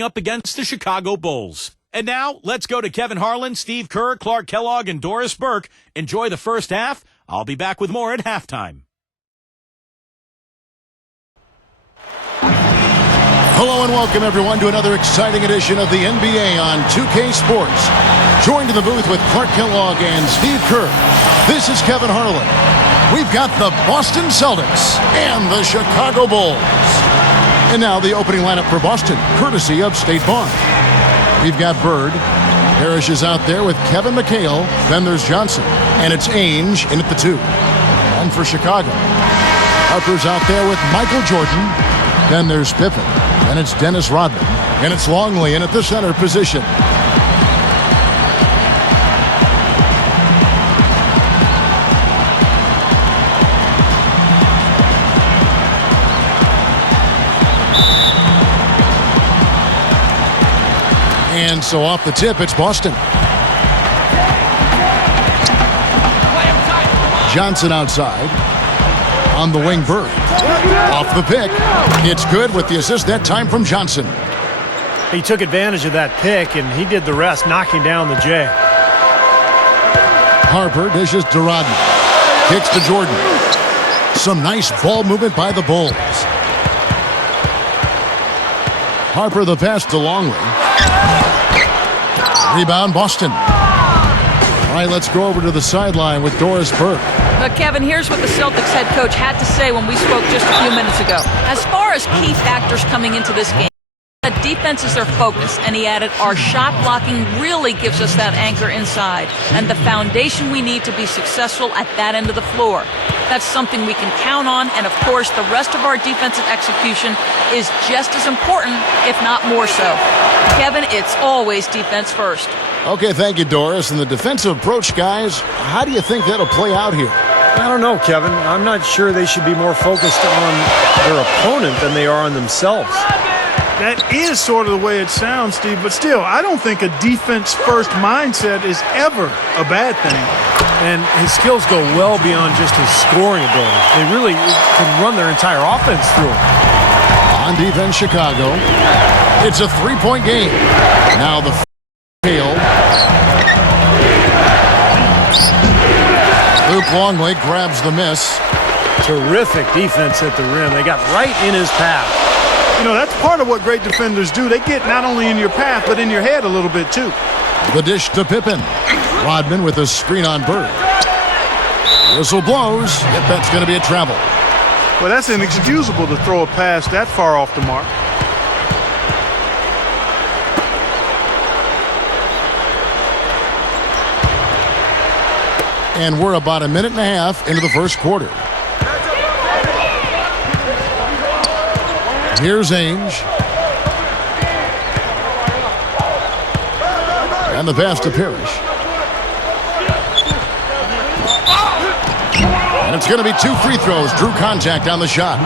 up against the Chicago Bulls. And now, let's go to Kevin Harlan, Steve Kerr, Clark Kellogg, and Doris Burke. Enjoy the first half. I'll be back with more at halftime. Hello and welcome, everyone, to another exciting edition of the NBA on 2K Sports. Joined in the booth with Clark Kellogg and Steve Kerr. This is Kevin Harlan. We've got the Boston Celtics and the Chicago Bulls. And now the opening lineup for Boston, courtesy of State Farm. We've got Bird. Parrish is out there with Kevin McHale. Then there's Johnson. And it's Ainge in at the 2. And for Chicago, Harper's out there with Michael Jordan. Then there's Pippen. And it's Dennis Rodman. And it's Longley in at the center position. And so off the tip, it's Boston. Johnson outside. On the wing, Bird. Off the pick. It's good with the assist that time from Johnson. He took advantage of that pick, and he did the rest, knocking down the J. Harper dishes to Rodman. Kicks to Jordan. Some nice ball movement by the Bulls. Harper the pass to Longley. Rebound, Boston. All right, let's go over to the sideline with Doris Burke. But Kevin, here's what the Celtics head coach had to say when we spoke just a few minutes ago. As far as key factors coming into this game, the defense is their focus, and he added, our shot blocking really gives us that anchor inside and the foundation we need to be successful at that end of the floor. That's something we can count on, and of course, the rest of our defensive execution is just as important, if not more so. Kevin, it's always defense first. Okay, thank you, Doris. And the defensive approach, guys, how do you think that'll play out here? I don't know, Kevin. I'm not sure they should be more focused on their opponent than they are on themselves. That is sort of the way it sounds, Steve, but still, I don't think a defense-first mindset is ever a bad thing. And his skills go well beyond just his scoring ability. They really can run their entire offense through him. On defense, Chicago. It's a three-point game. Now the tail. Luke Longley grabs the miss. Terrific defense at the rim. They got right in his path. You know, that's part of what great defenders do. They get not only in your path, but in your head a little bit, too. The dish to Pippen. Rodman with a screen on Bird. Whistle blows. Yep, that's going to be a travel. Well, that's inexcusable to throw a pass that far off the mark. And we're about a minute and a half into the first quarter. Here's Ainge. And the pass to Parrish. And it's going to be 2 free throws. Drew contact on the shot.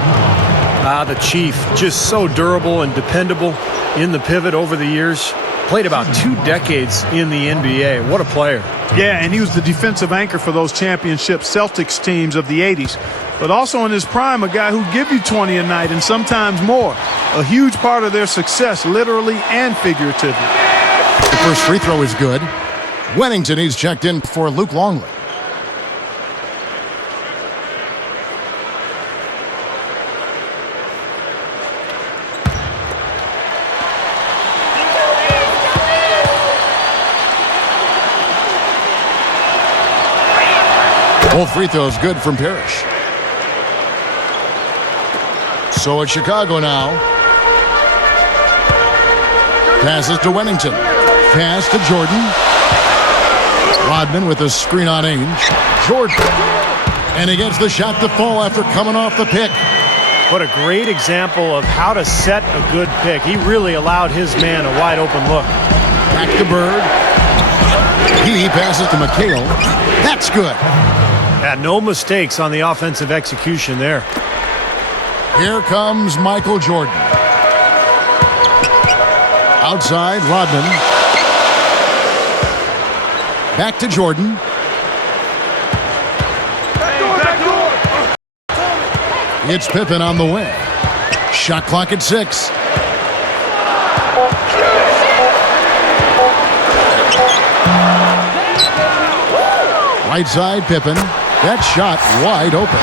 The Chief, just so durable and dependable in the pivot over the years. Played about 2 decades in the NBA. What a player. Yeah, and he was the defensive anchor for those championship Celtics teams of the 80s. But also in his prime, a guy who give you 20 a night and sometimes more. A huge part of their success, literally and figuratively. The first free throw is good. Wennington, he's checked in for Luke Longley. Both free throws good from Parrish. So it's Chicago now. Passes to Wennington. Pass to Jordan. Rodman with a screen on Ainge. Jordan. And he gets the shot to fall after coming off the pick. What a great example of how to set a good pick. He really allowed his man a wide open look. Back to Bird. He passes to McHale. That's good. Had no mistakes on the offensive execution there. Here comes Michael Jordan. Outside, Rodman. Back to Jordan. It's Pippen on the wing. Shot clock at 6. Right side, Pippen. That shot wide open.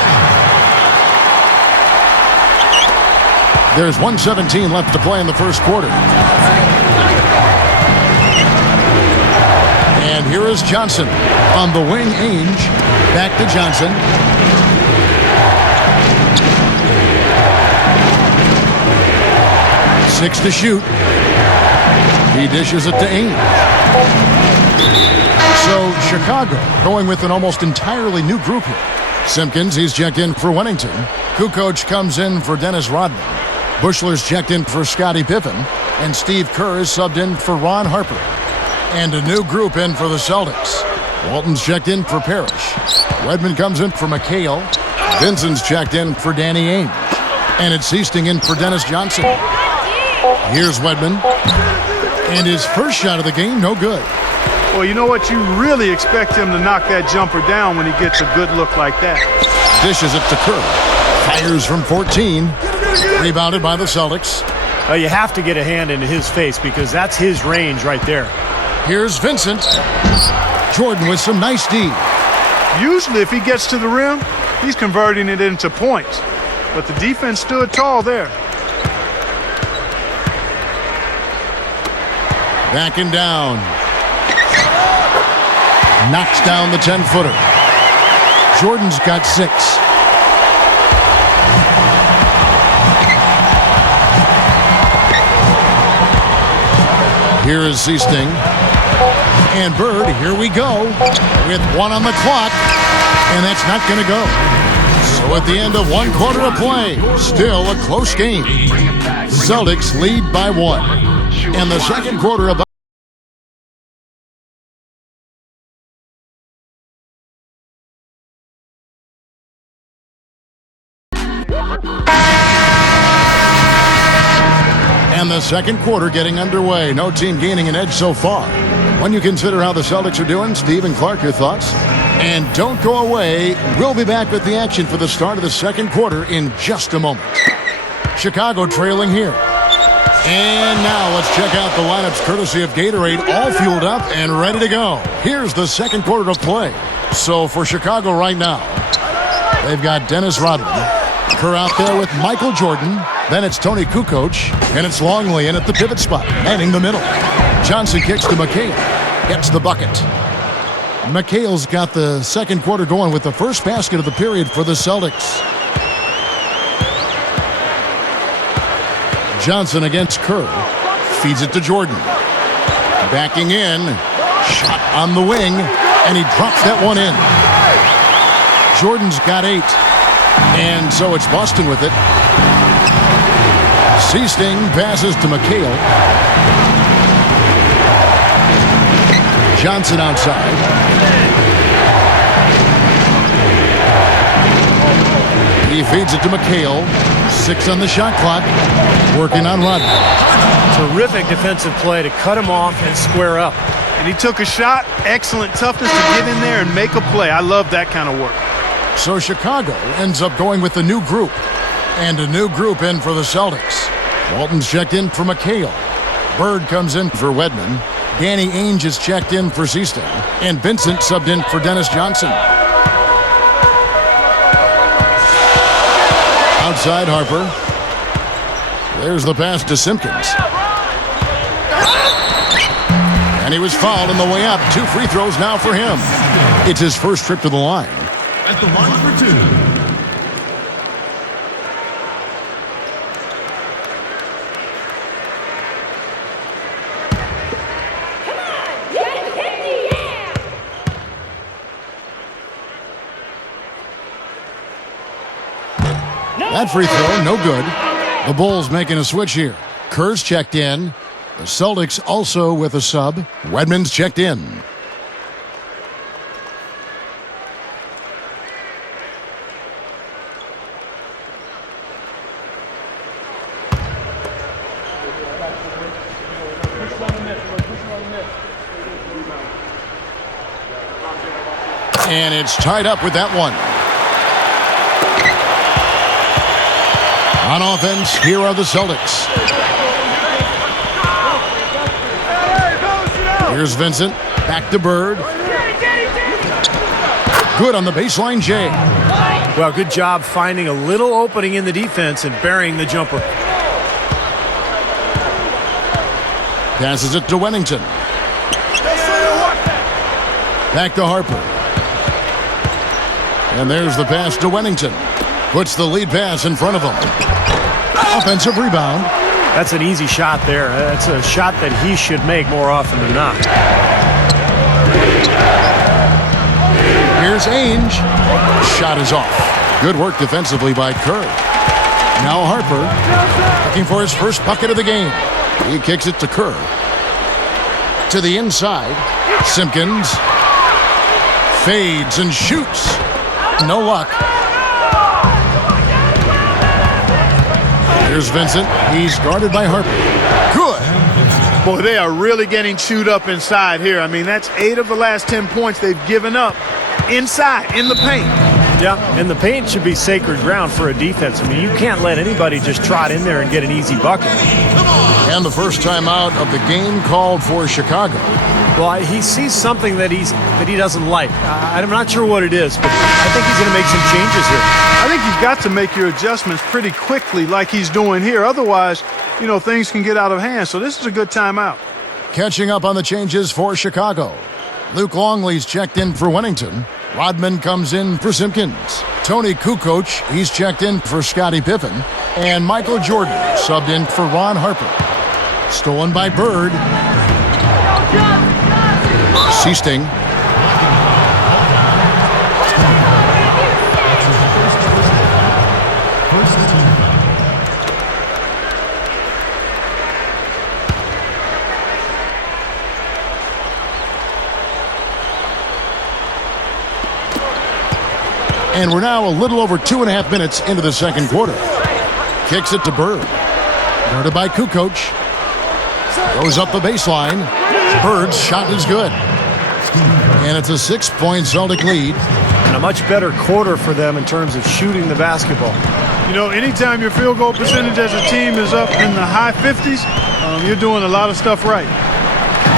There's 1:17 left to play in the first quarter. And here is Johnson. On the wing, Ainge. Back to Johnson. Six to shoot. He dishes it to Ainge. So Chicago going with an almost entirely new group here. Simpkins, he's checked in for Wennington. Kukoc comes in for Dennis Rodman. Bushler's checked in for Scottie Pippen. And Steve Kerr is subbed in for Ron Harper. And a new group in for the Celtics. Walton's checked in for Parrish. Wedman comes in for McHale. Vincent's checked in for Danny Ainge. And it's Easting in for Dennis Johnson. Here's Wedman. And his first shot of the game, no good. Well, you know what? You really expect him to knock that jumper down when he gets a good look like that. Dishes it to Kerr. Fires from 14. Rebounded by the Celtics. You have to get a hand into his face because that's his range right there. Here's Vincent. Jordan with some nice D. Usually if he gets to the rim, he's converting it into points. But the defense stood tall there. Backing down. Knocks down the 10-footer. Jordan's got 6. Here is Seasting. And Bird, here we go. With 1 on the clock. And that's not going to go. So at the end of 1 quarter of play, still a close game. Celtics lead by 1. In the second quarter of the second quarter getting underway. No team gaining an edge so far. When you consider how the Celtics are doing, Steve and Clark, your thoughts? And don't go away. We'll be back with the action for the start of the second quarter in just a moment. Chicago trailing here. And now let's check out the lineups courtesy of Gatorade, all fueled up and ready to go. Here's the second quarter of play. So for Chicago right now, they've got Dennis Rodman. Kerr out there with Michael Jordan. Then it's Tony Kukoc, and it's Longley in at the pivot spot, manning the middle. Johnson kicks to McHale, gets the bucket. McHale's got the second quarter going with the first basket of the period for the Celtics. Johnson against Kerr, feeds it to Jordan. Backing in, shot on the wing, and he drops that one in. Jordan's got 8, and so it's Boston with it. Seasting passes to McHale. Johnson outside. He feeds it to McHale. 6 on the shot clock. Working on Rodman. Terrific defensive play to cut him off and square up. And he took a shot. Excellent toughness to get in there and make a play. I love that kind of work. So Chicago ends up going with a new group. And a new group in for the Celtics. Walton's checked in for McHale. Bird comes in for Wedman. Danny Ainge is checked in for Seasting. And Vincent subbed in for Dennis Johnson. Outside Harper. There's the pass to Simpkins. And he was fouled on the way up. 2 free throws now for him. It's his first trip to the line. At the line for 2. That free throw, no good. The Bulls making a switch here. Kerr's checked in. The Celtics also with a sub. Wedman's checked in. And it's tied up with that one. On offense, here are the Celtics. Here's Vincent. Back to Bird. Good on the baseline, Jay. Well, good job finding a little opening in the defense and burying the jumper. Passes it to Wennington. Back to Harper. And there's the pass to Wennington. Puts the lead pass in front of him. Offensive rebound. That's an easy shot there. That's a shot that he should make more often than not. Here's Ainge. Shot is off. Good work defensively by Kerr. Now Harper looking for his first bucket of the game. He kicks it to Kerr. To the inside. Simpkins fades and shoots. No luck. Here's Vincent. He's guarded by Harper. Good. Boy, they are really getting chewed up inside here. I mean, that's 8 of the last 10 points they've given up inside, in the paint. Yeah, and the paint should be sacred ground for a defense. I mean, you can't let anybody just trot in there and get an easy bucket. And the first time out of the game called for Chicago. Well, he sees something that he doesn't like. I'm not sure what it is, but I think he's going to make some changes here. I think you've got to make your adjustments pretty quickly like he's doing here. Otherwise, you know, things can get out of hand. So this is a good timeout. Catching up on the changes for Chicago. Luke Longley's checked in for Wennington. Rodman comes in for Simpkins. Tony Kukoc, he's checked in for Scottie Pippen. And Michael Jordan subbed in for Ron Harper. Stolen by Bird. Seasting. And we're now a little over 2.5 minutes into the second quarter. Kicks it to Bird. Guarded by Kukoc. Goes up the baseline. Bird's shot is good. And it's a 6-point Celtic lead. And a much better quarter for them in terms of shooting the basketball. You know, anytime your field goal percentage as a team is up in the high 50s, you're doing a lot of stuff right.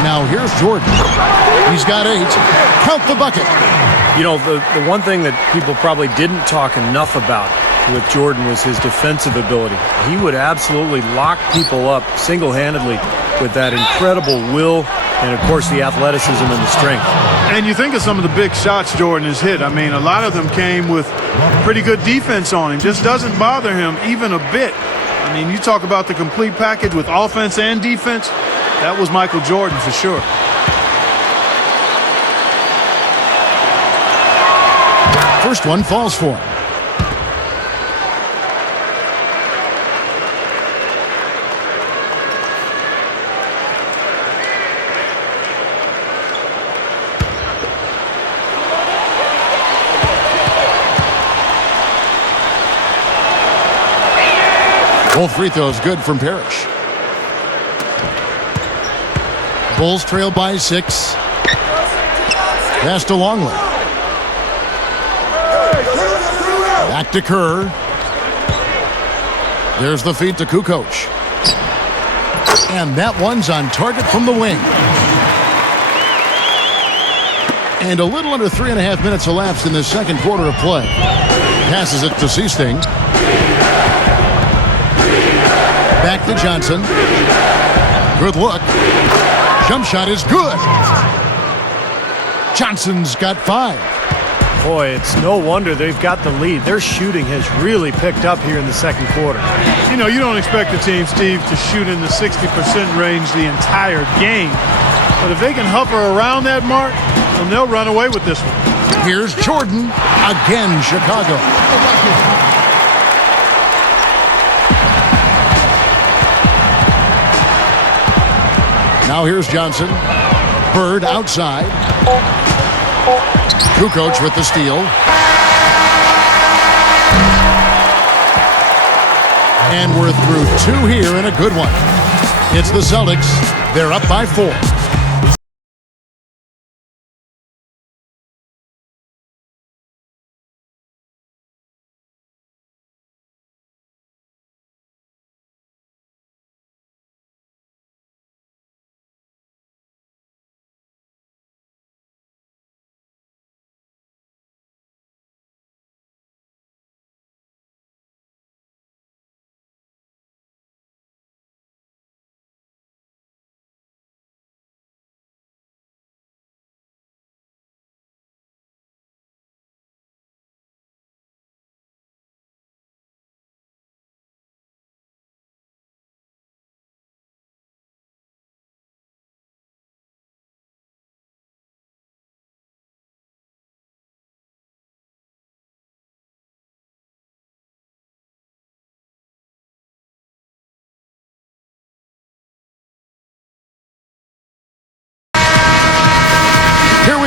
Now here's Jordan. He's got 8. Count the bucket. You know, the one thing that people probably didn't talk enough about with Jordan was his defensive ability. He would absolutely lock people up single-handedly with that incredible will and, of course, the athleticism and the strength. And you think of some of the big shots Jordan has hit. I mean, a lot of them came with pretty good defense on him. Just doesn't bother him even a bit. I mean, you talk about the complete package with offense and defense. That was Michael Jordan for sure. First one falls for him. Both free throws good from Parrish. Bulls trail by 6. Pass to Longley. Back to Kerr. There's the feed to Kukoc. And that one's on target from the wing. And a little under 3.5 minutes elapsed in the second quarter of play. Passes it to Seasting. Back to Johnson. Good look. Jump shot is good. Johnson's got 5. Boy, it's no wonder they've got the lead. Their shooting has really picked up here in the second quarter. You know, you don't expect a team, Steve, to shoot in the 60% range the entire game. But if they can hover around that mark, then they'll run away with this one. Here's Jordan. Again, Chicago. Now here's Johnson. Bird outside. Kukoc with the steal. And we're through 2 here in a good one. It's the Celtics. They're up by 4.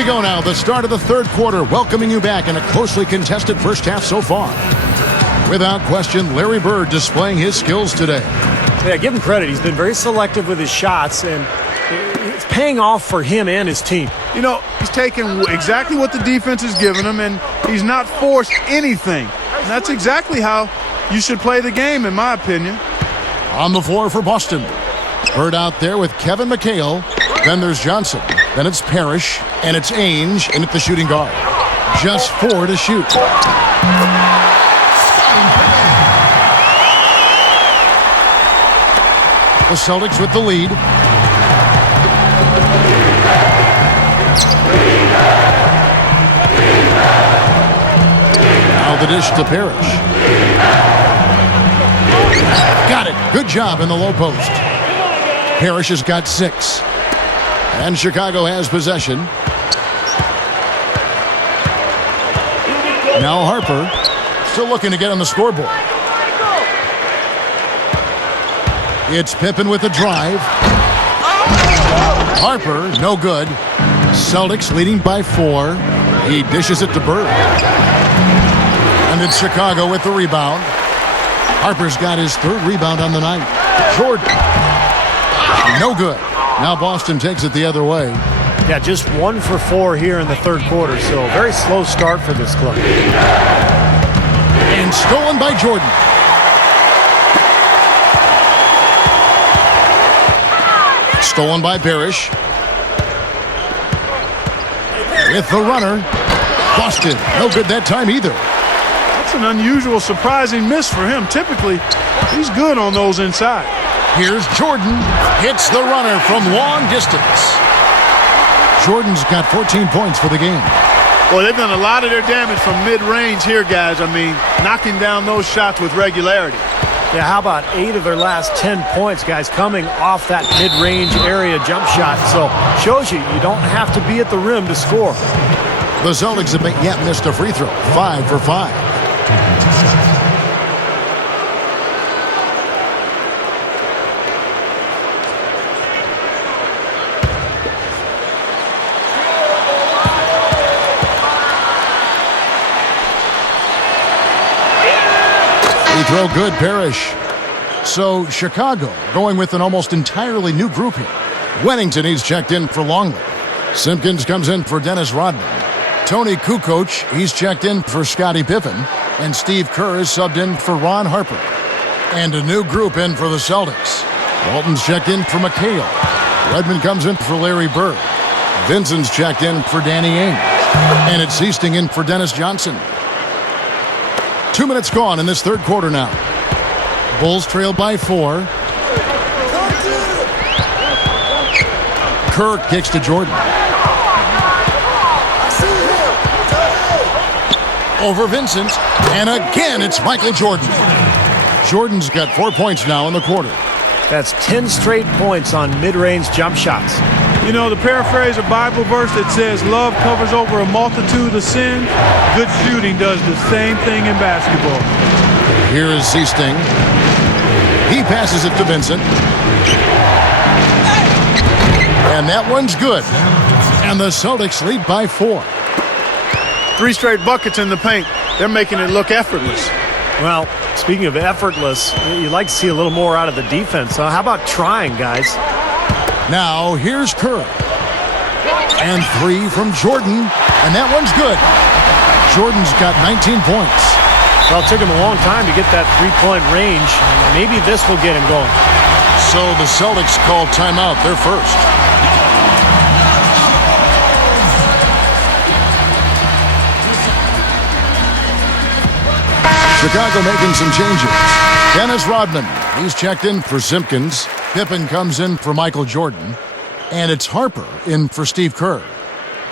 go now, the start of the third quarter, welcoming you back in a closely contested first half so far. Without question, Larry Bird displaying his skills today. Yeah, give him credit. He's been very selective with his shots, and it's paying off for him and his team. You know, he's taking exactly what the defense is giving him, and he's not forced anything. And that's exactly how you should play the game, in my opinion. On the floor for Boston. Bird out there with Kevin McHale. Then there's Johnson. Then it's Parrish, and it's Ainge, and at the shooting guard. Just 4 to shoot. The Celtics with the lead. Now the dish to Parrish. Got it. Good job in the low post. Parrish has got 6. And Chicago has possession. Now Harper still looking to get on the scoreboard. It's Pippen with a drive. Harper, no good. Celtics leading by 4. He dishes it to Bird. And it's Chicago with the rebound. Harper's got his 3rd rebound on the night. Jordan. No good. Now Boston takes it the other way. Yeah, just 1 for 4 here in the third quarter, so a very slow start for this club. And stolen by Jordan. Stolen by Parrish. With the runner. Boston. No good that time either. That's an unusual, surprising miss for him. Typically, he's good on those inside. Here's Jordan. Hits the runner from long distance. Jordan's got 14 points for the game. Well, they've done a lot of their damage from mid-range here, guys. I mean, knocking down those shots with regularity. Yeah, how about 8 of their last 10 points, guys, coming off that mid-range area jump shot. So, shows you don't have to be at the rim to score. The Celtics have yet missed a free throw. 5 for 5. Throw good, Parrish. So Chicago going with an almost entirely new group here. Wennington, he's checked in for Longley. Simpkins comes in for Dennis Rodman. Tony Kukoc, he's checked in for Scottie Pippen. And Steve Kerr is subbed in for Ron Harper. And a new group in for the Celtics. Walton's checked in for McHale. Redmond comes in for Larry Bird. Vincent's checked in for Danny Ainge. And it's Easting in for Dennis Johnson. 2 minutes gone in this third quarter now. Bulls trail by 4. Kirk kicks to Jordan. Over Vincent. And again, it's Michael Jordan. Jordan's got 4 points now in the quarter. That's 10 straight points on mid-range jump shots. You know, to paraphrase a Bible verse that says love covers over a multitude of sin, good shooting does the same thing in basketball. Here is Easting. He passes it to Vincent. And that one's good. And the Celtics lead by 4. 3 straight buckets in the paint. They're making it look effortless. Well, speaking of effortless, you'd like to see a little more out of the defense. Huh? How about trying, guys? Now, here's Kerr. And 3 from Jordan. And that one's good. Jordan's got 19 points. Well, it took him a long time to get that three-point range. Maybe this will get him going. So the Celtics call timeout. They're first. Chicago making some changes. Dennis Rodman, he's checked in for Simpkins. Pippen comes in for Michael Jordan. And it's Harper in for Steve Kerr.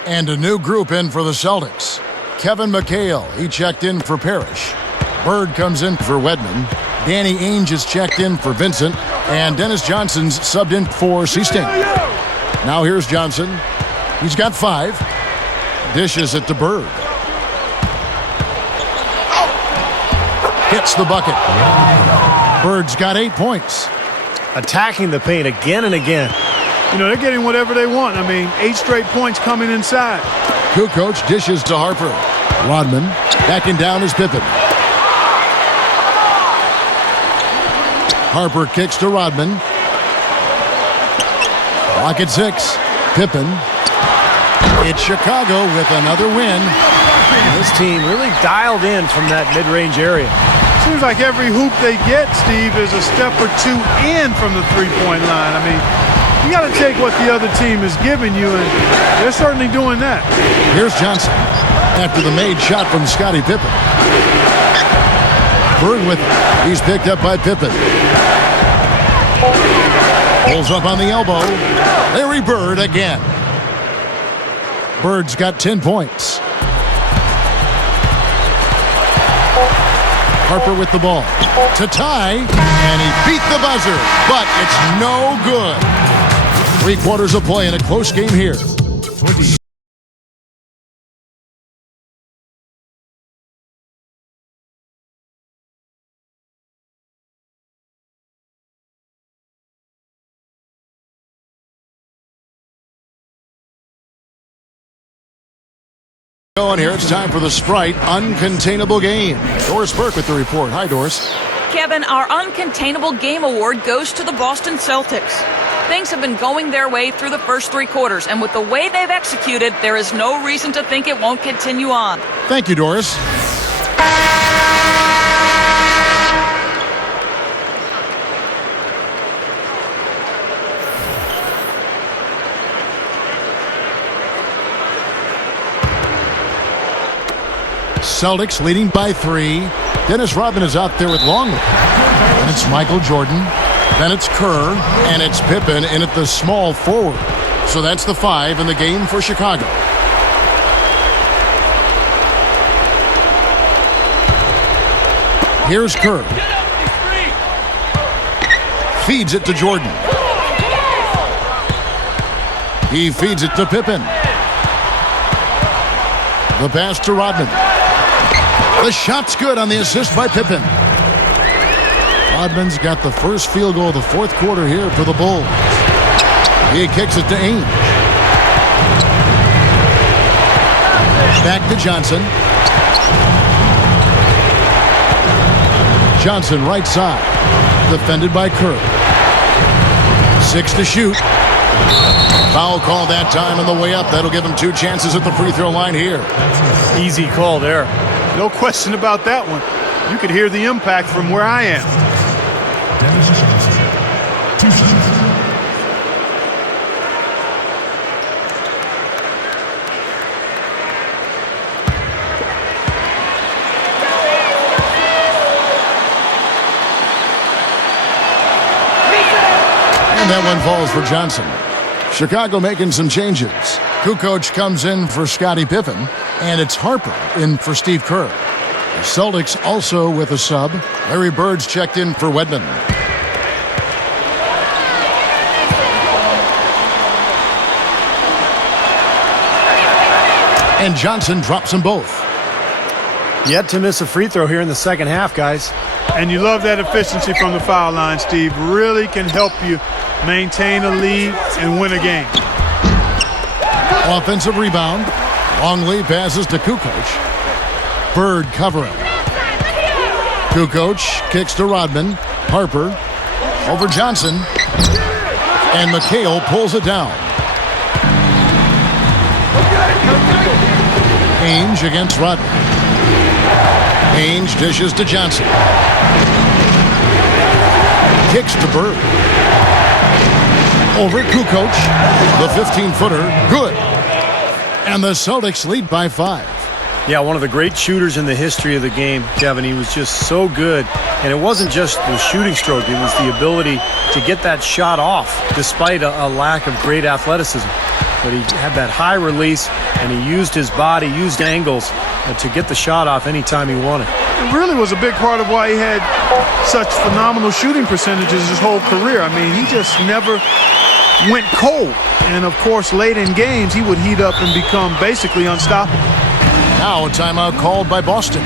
And a new group in for the Celtics. Kevin McHale, he checked in for Parrish. Bird comes in for Wedman. Danny Ainge is checked in for Vincent. And Dennis Johnson's subbed in for Easting. Now here's Johnson. He's got 5. Dishes it to Bird. Hits the bucket. Bird's got 8 points. Attacking the paint again and again. you know, they're getting whatever they want. I mean, 8 straight points coming inside. Kukoc dishes to Harper. Rodman backing down is Pippen. Harper kicks to Rodman. Clock at 6. Pippen. It's Chicago with another win. This team really dialed in from that mid-range area. Seems like every hoop they get, Steve, is a step or two in from the three-point line. I mean, you got to take what the other team is giving you, and they're certainly doing that. Here's Johnson after the made shot from Scottie Pippen. Bird with it. He's picked up by Pippen. Pulls up on the elbow. Larry Bird again. Bird's got 10 points. Harper with the ball to tie, and he beat the buzzer, but it's no good. 3 quarters of play in a close game here. Going here, it's time for the Sprite Uncontainable Game. Doris Burke with the report. Hi, Doris. Kevin, our Uncontainable Game Award goes to the Boston Celtics. Things have been going their way through the first 3 quarters, and with the way they've executed, there is no reason to think it won't continue on. Thank you, Doris. Celtics leading by 3. Dennis Rodman is out there with Longley. And it's Michael Jordan. Then it's Kerr. And it's Pippen in at the small forward. So that's the 5 in the game for Chicago. Here's Kerr. Feeds it to Jordan. He feeds it to Pippen. The pass to Rodman. The shot's good on the assist by Pippen. Rodman's got the first field goal of the 4th quarter here for the Bulls. He kicks it to Ainge. Back to Johnson. Johnson right side. Defended by Kerr. 6 to shoot. Foul call that time on the way up. That'll give him 2 chances at the free throw line here. Easy call there. No question about that one. You could hear the impact from where I am. And that one falls for Johnson. Chicago making some changes. Kukoc comes in for Scottie Pippen, and it's Harper in for Steve Kerr. The Celtics also with a sub. Larry Bird's checked in for Wedman. And Johnson drops them both. Yet to miss a free throw here in the second half, guys. And you love that efficiency from the foul line, Steve. Really can help you maintain a lead and win a game. Offensive rebound. Longley passes to Kukoc. Bird covering. Kukoc kicks to Rodman. Harper over Johnson. And McHale pulls it down. Ainge against Rodman. Ainge dishes to Johnson. Kicks to Bird. Over Kukoc. The 15-footer. Good. And the Celtics lead by 5. Yeah, one of the great shooters in the history of the game, Kevin. He was just so good. And it wasn't just the shooting stroke. It was the ability to get that shot off despite a lack of great athleticism. But he had that high release, and he used his body, used angles to get the shot off anytime he wanted. It really was a big part of why he had such phenomenal shooting percentages his whole career. I mean, he just never went cold. And, of course, late in games, he would heat up and become basically unstoppable. Now a timeout called by Boston.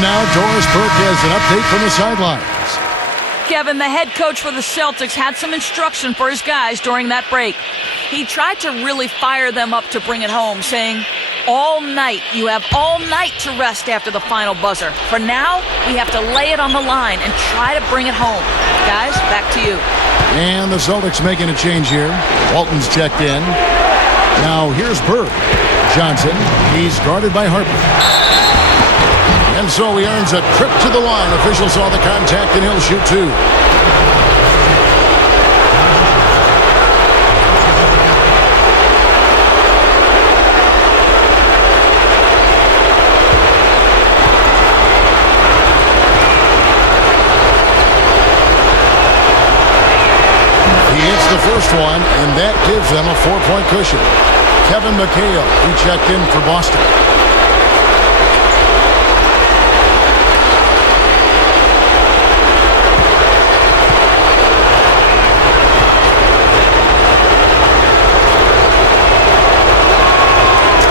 And now Doris Burke has an update from the sidelines. Kevin, the head coach for the Celtics, had some instruction for his guys during that break. He tried to really fire them up to bring it home, saying, all night, you have all night to rest after the final buzzer. For now, we have to lay it on the line and try to bring it home. Guys, back to you. And the Celtics making a change here. Walton's checked in. Now here's Bird. Johnson, he's guarded by Harper. And so he earns a trip to the line. Officials saw the contact and he'll shoot two. He hits the first one, and that gives them a 4-point cushion. Kevin McHale, he checked in for Boston.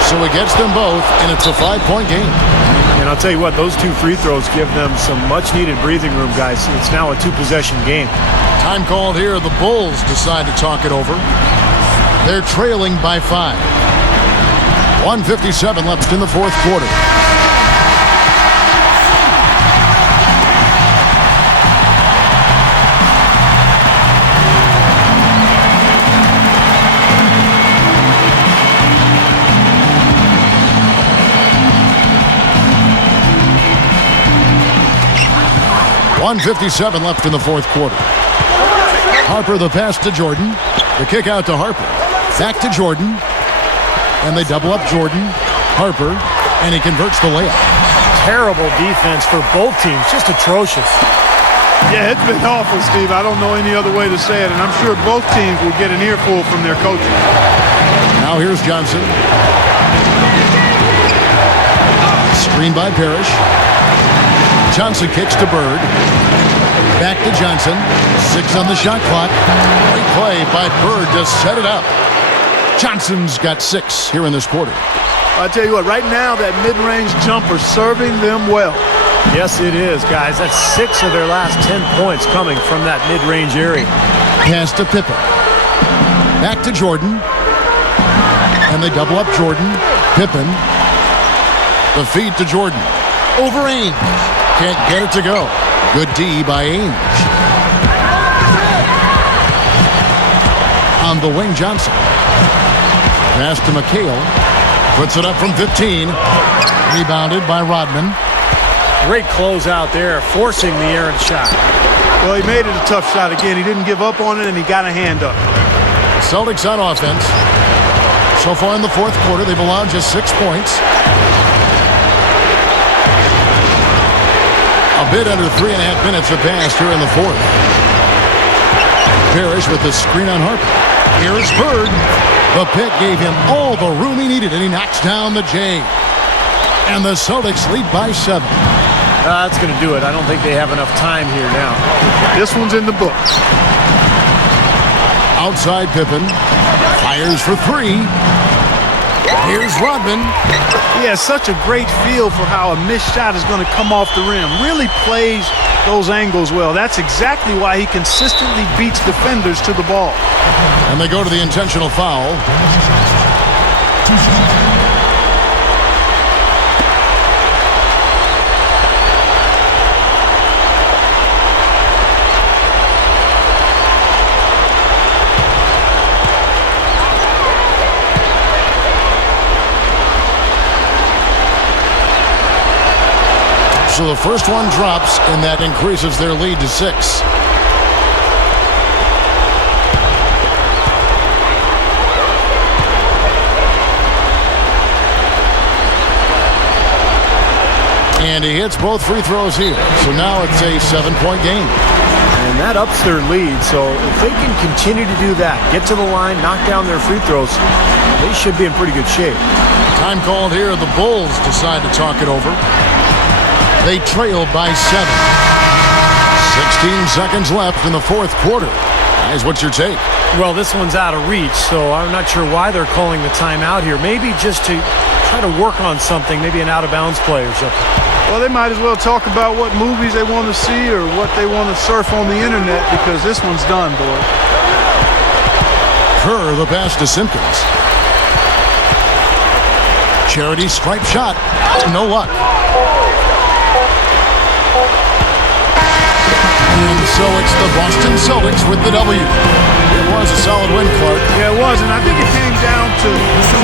So he gets them both, and it's a 5-point game. And I'll tell you what, those two free throws give them some much-needed breathing room, guys. It's now a 2-possession game. Time called here. The Bulls decide to talk it over. They're trailing by 5. 1:57 left in the fourth quarter. .157 left in the fourth quarter. Harper the pass to Jordan. The kick out to Harper. Back to Jordan. And they double up Jordan. Harper. And he converts the layup. Terrible defense for both teams. Just atrocious. Yeah, it's been awful, Steve. I don't know any other way to say it, and I'm sure both teams will get an earful from their coaches. Now here's Johnson. Screen by Parrish. Johnson kicks to Bird. Back to Johnson. 6 on the shot clock. Great play by Bird to set it up. Johnson's got 6 here in this quarter. I tell you what, right now that mid-range jumper serving them well. Yes, it is, guys. That's 6 of their last 10 points coming from that mid-range area. Pass to Pippen. Back to Jordan. And they double up Jordan. Pippen. The feed to Jordan. Over Ainge. Can't get it to go. Good D by Ainge. On the wing, Johnson. Pass to McHale. Puts it up from 15. Rebounded by Rodman. Great close out there, forcing the errant shot. Well, he made it a tough shot again. He didn't give up on it, and he got a hand up. Celtics on offense. So far in the fourth quarter, they've allowed just 6 points. A bit under 3.5 minutes have passed here in the fourth. Parrish with the screen on Harper. Here's Bird. The pick gave him all the room he needed, and he knocks down the J. And the Celtics lead by 7. That's going to do it. I don't think they have enough time here now. This one's in the books. Outside Pippen. Fires for 3. Here's Rodman. He has such a great feel for how a missed shot is going to come off the rim. Really plays those angles well. That's exactly why he consistently beats defenders to the ball. And they go to the intentional foul. So the first one drops, and that increases their lead to 6. And he hits both free throws here. So now it's a 7-point game. And that ups their lead. So if they can continue to do that, get to the line, knock down their free throws, they should be in pretty good shape. Time called here. The Bulls decide to talk it over. They trail by 7. 16 seconds left in the fourth quarter. Guys, what's your take? Well, this one's out of reach, so I'm not sure why they're calling the timeout here. Maybe just to try to work on something, maybe an out-of-bounds play or something. Well, they might as well talk about what movies they want to see or what they want to surf on the internet, because this one's done, boy. Kerr, the pass to Simpkins. Charity stripe shot. No luck. And so it's the Boston Celtics with the W. It was a solid win, Clark. Yeah, it was, and I think it came down to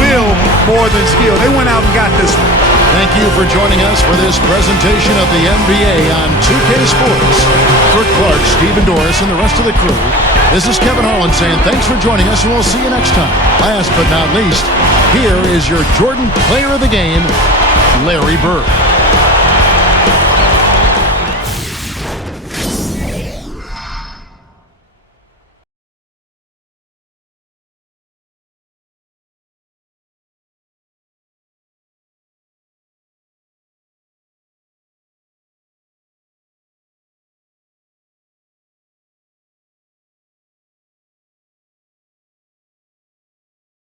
will more than skill. They went out and got this one. Thank you for joining us for this presentation of the NBA on 2K Sports. For Clark, Steve, and Doris, and the rest of the crew, this is Kevin Harlan saying thanks for joining us, and we'll see you next time. Last but not least, here is your Jordan Player of the Game, Larry Bird.